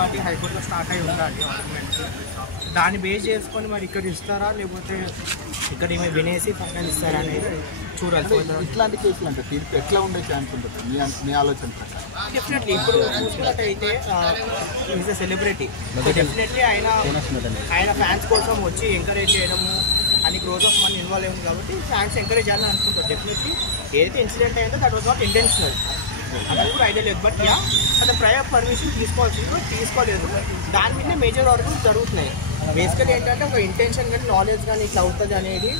Party హైకోర్టులో start అయి ఉండాలి ఆర్గ్యుమెంట్. దాన్ని బేస్ చేసుకొని మరి ఇక్కడ ఇస్తారా లేకపోతే ఇక్కడ ఏమి వినేసి పక్కన ఇస్తారా అనేది చూడాలి. ఇట్లాంటి కేసులు అంటే తీర్పు ఎట్లా ఉండే ఛాన్స్ ఉంటుంది మీ ఆలోచన ప్రకారం? డెఫినెట్లీ ఇప్పుడు చూసుకున్నట్టయితే ఈజ్ ఎ సెలబ్రిటీ. డెఫినెట్లీ ఆయన ఫ్యాన్స్ కోసం వచ్చి ఎంకరేజ్ చేయడము అని గ్రోత్ ఆఫ్ మనీ ఇన్వాల్వ్ అయింది కాబట్టి ఫ్యాన్స్ ఎంకరేజ్ చేయాలని అనుకుంటారు. డెఫినెట్లీ ఏదైతే ఇన్సిడెంట్ అయిందో దట్ వాజ్ నాట్ ఇంటెన్షనల్, అది కూడా ఐడియా లేదు. బట్ యా అతను ప్రయర్ పర్మిషన్ తీసుకోలేదు. దాని మీద మేజర్ ఆర్గ్యుమెంట్స్ జరుగుతున్నాయి. బేసికలీ ఏంటంటే ఒక ఇంటెన్షన్ కానీ నాలెడ్జ్ కానీ ఇట్లా అవుతుంది అనేది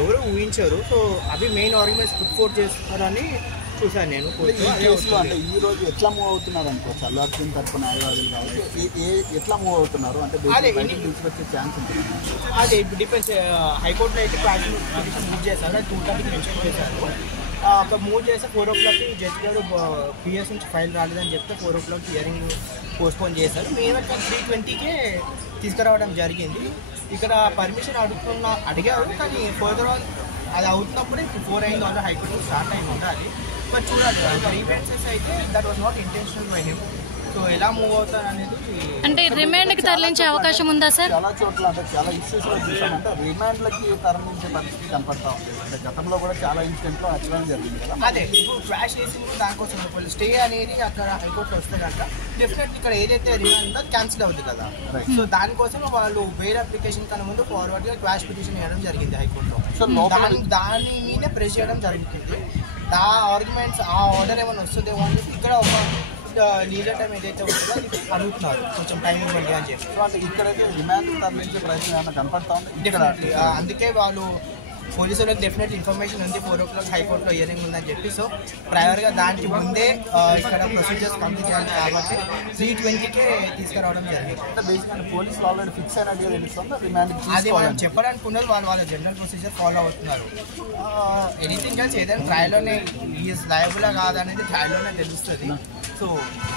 ఎవరు ఊహించారు. సో అవి మెయిన్ ఆర్గ్యుమెంట్స్ పుట్ ఫోర్ట్ చేస్తున్నారని చూసాను నేను. అంటే ఈ రోజు ఎట్లా మూవ్ అవుతున్నారు అనుకోవచ్చు అల్లు అర్జున్ తరపు న్యాయవాదులు కాబట్టి ఎట్లా మూవ్ అవుతున్నారు అంటే తీసుకొచ్చే ఛాన్స్ ఉంటుంది. అదే డిపెండ్స్. హైకోర్టులో అయితే పిటిషన్ మూవ్ చేశారు, అది 2:30కి మెన్షన్ చేశారు. ఒక మూవ్ చేస్తే 4 o'clockకి జడ్జి గారు పిఎస్ నుంచి ఫైల్ రాలేదని చెప్తే 4 o'clock హియరింగ్ పోస్ట్పోన్ చేశారు. మేము 3:20కే తీసుకురావడం జరిగింది. ఇక్కడ పర్మిషన్ అడిగారు కానీ ఫర్దర్ ఆన్ అది అవుతున్నప్పుడే 4 అయింది. ఆల్రెడీ హైకోర్టు స్టార్ట్ అయింది ఉండాలి. మరి చూడాలి. రీవెన్సెస్ అయితే that was not intentional by him. So ఎలా మూవ్ అవుతారు అనేది అంటే రిమాండ్కి తరలించే అవకాశం ఉందా సార్? చాలా చోట్ల అంటే చాలా ఇష్యూస్లో చూసామంటే రిమాండ్లకి తరలించే పరిస్థితి కనపడతా ఉంది. అంటే గతంలో కూడా చాలా ఇన్సిడెంట్లో అట్లా జరిగింది కదా. అదే ఇప్పుడు క్రాష్ చేసింది దానికోసం స్టే అనేది అక్కడ హైకోర్టులో వస్తే కనుక డెఫినెట్లీ ఇక్కడ ఏదైతే రిమాండ్ ఉందో క్యాన్సిల్ అవుతుంది కదా. సో దానికోసం వాళ్ళు వేరే అప్లికేషన్ కన్నా ముందు ఫార్వర్డ్గా క్రాష్ పిటిషన్ వేయడం జరిగింది హైకోర్టులో. సో దాని మీద ప్రెస్ చేయడం జరుగుతుంది. ఆ ఆర్గ్యుమెంట్స్ ఆ ఆర్డర్ ఏమైనా వస్తుందేమో అని చెప్పి ఇక్కడ ఒక లీజర్ టైం ఏదైతే ఉంటుందో అది అడుగుతున్నారు, కొంచెం టైం ఇవ్వండి అని చెప్పి. సో అంటే ఇక్కడైతే రిమాండ్ తరలించే ప్రయత్నం ఏమైనా కనపడతా ఉంది. డెఫినెట్లీ అందుకే వాళ్ళు పోలీసులకు డెఫినెట్లీ ఇన్ఫర్మేషన్ ఉంది 4 o'clock హైకోర్టులో హియరింగ్ ఉందని చెప్పి. సో ప్రయర్గా దానికి ముందే ఇక్కడ ప్రొసీజర్స్ కంప్లీట్ చేయాలి కాబట్టి 3:20కే తీసుకురావడం జరిగింది. అంటే బేసిక్గా పోలీసులు ఆల్రెడీ ఫిక్స్ అయినట్టుగా తెలుస్తుందా రిమాండ్? అది మనం చెప్పడానికి ఉన్నది వాళ్ళ జనరల్ ప్రొసీజర్ ఫాలో అవుతున్నారు. ఎనీథింగ్ ఎల్స్ ఏదైనా ట్రయల్లోనే ఈజ్ లయబులా కాదనేది ట్రయల్లోనే తెలుస్తుంది. సో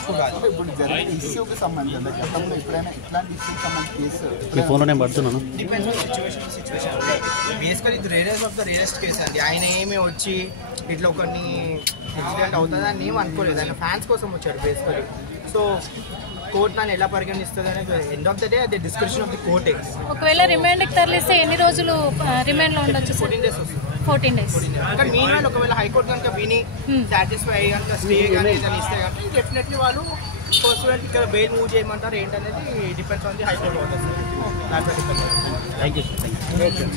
చూడాలి. ఇప్పుడు జరిగిన ఇష్యూకి సంబంధించి గతంలో ఎప్పుడైనా ఇట్లాంటి ఇష్యూకి సంబంధించి ఫోన్లోనే పడుతున్నాను. Depends on situation. బేసికలీ ఇది rarest of the rarest case అండి. ఆయన ఏమి వచ్చి ఇట్లా కొన్ని ఇన్సిడెంట్ అవుతుంది అని ఏమి అనుకోలేదు. ఆయన ఫ్యాన్స్ కోసం వచ్చాడు బేసికలీ. సో కోర్టు నన్ను ఎలా పరిగణిస్తుంది అనేది ఎండ్ ఆఫ్ ద డే అది డిస్క్రిప్షన్ ఆఫ్ ది కోర్ట్. ఒకవేళ రిమాండ్కి తరలిస్తే ఎన్ని రోజులు రిమాండ్లో ఉండొచ్చు? 14 days వస్తుంది. 14 days. కానీ మీన్ ఒకవేళ హైకోర్టు కనుక విని సాటిస్ఫై అయ్యి కనుక స్టే కానీ ఏదైనా ఇస్తే కానీ డెఫినెట్లీ వాళ్ళు ఫస్ట్ ఇక్కడ బెయిల్ మూవ్ చేయమంటారు ఏంటనేది డిపెండ్స్ ఆన్ ది హైకోర్టు. దాంట్లో డిపెండ్. Thank you.